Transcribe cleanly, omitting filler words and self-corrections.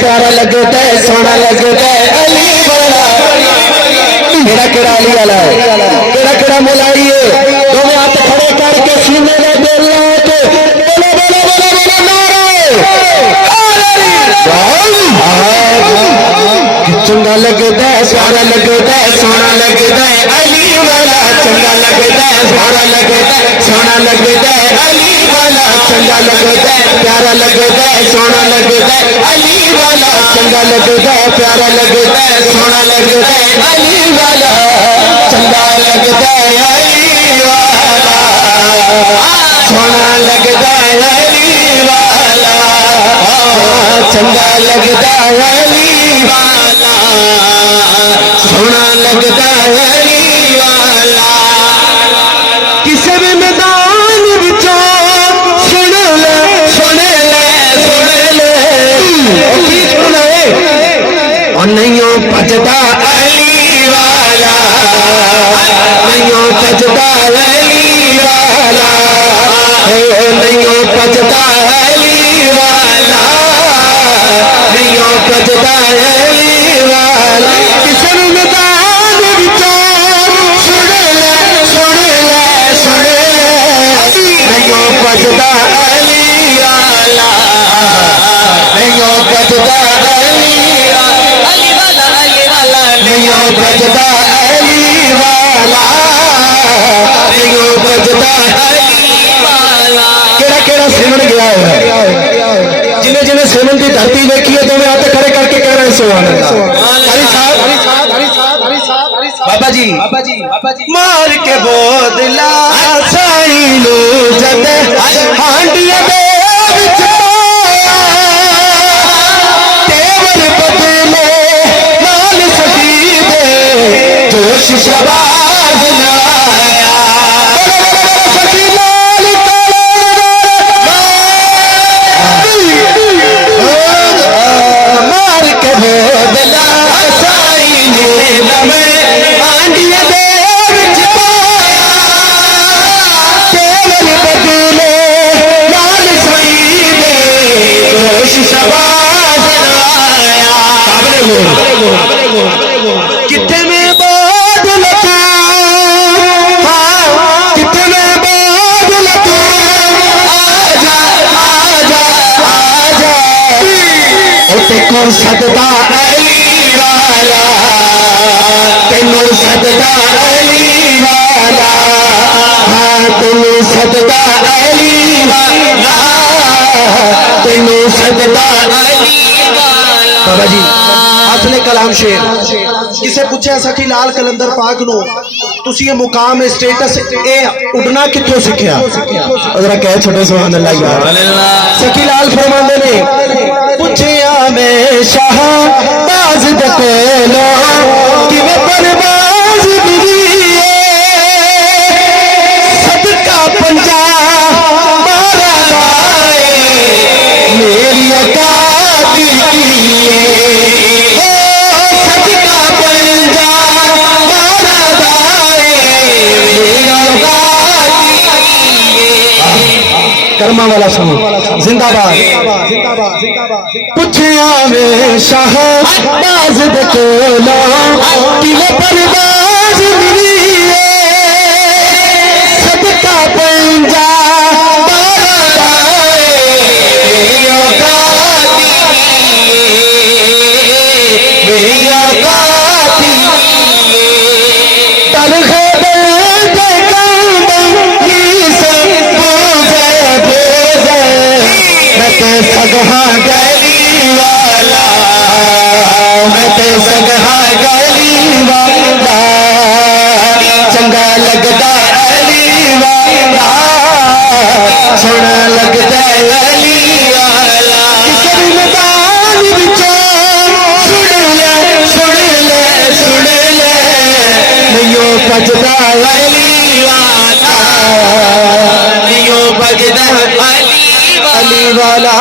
प्यारा लगता है सोना लगता है अली वाला केड़ा केड़ा अली वाला है केड़ा केड़ा मुलाई है दोनों हाथ खड़े करके सीने में बोल रहे थे बोलो बोलो बोलो बोलो नारे चंगा लगता है प्यारा लगता है सोना लगता है अली वाला चंगा लगता है प्यारा लगता है सोना लगता है अली वाला चंगा लगता है प्यारा लगता है सोना लगता है अली वाला चंगा लगता है प्यारा लगता है सोना लगता है अली वाला चंगा लगता है अली वाला सोना लगता है अली वाला चंगा लगता है अली वाला सोना लगता है अली वाला किसी भी मैदान विचों सुन ले और नहीं भजदा अली वाला नहीं भजदा अली वाला नहीं भजदा अली वाला नहीं भजदा अली वाला किसी भी मैदान विचों सुन ले नहीं भजदा अली वाला नहीं भजदा अली नहीं भजदा अली वाला नहीं भजदा अली वाला केड़ा केड़ा सेवन गया है जिन्हें जिन्हें सेवन की धरती देखी है तो मैं हाथ खड़े करके कह रहे हैं सुभान अल्लाह बाबा जी मार के बोदला साई लो जद हांडिया दे विच तेवर बदले लाल सखी दे जोश शबाब लाया सखी लाल मार के बोदला साई ने लमे हांडिया दे विच तेवर बदले लाल सखी दे जोश शबाब लाया कितने में बादल तू कितने में बादल तू आजा आजा आजा उते को सददा अली वाला तेनू सददा अली वाला तेनू सददा अली वाला तेनू सददा अली बाबा जी असले कलाम शेर किसे पूछे सखी लाल कलंदर पाक नो तुसी ये मुकाम स्टेटस ए उड़ना कित्थों सीखिया जरा कह छोटे सुभान अल्लाह यार सखी लाल फरमांदे ने पूछिया मैं शाह बाज दे कोलो किवे परवाज मिलिए सदका पंजा मारा दाए मेरी औकात किए कर्मा वाला सुनो जिंदाबाद पूछिया में शाह बाज दे कोलो किले परवाज मिलिए सदका पंजा मारा दाए मेरी औकात तलखे दे सगहा गली वाला मैं ते सगहा गली वाला चंगा लगता अली वाला सोना लगता अली वाला किसी मैदान विचों सुन ले नहीं भजदा अली वाला नहीं भजदा अली वाला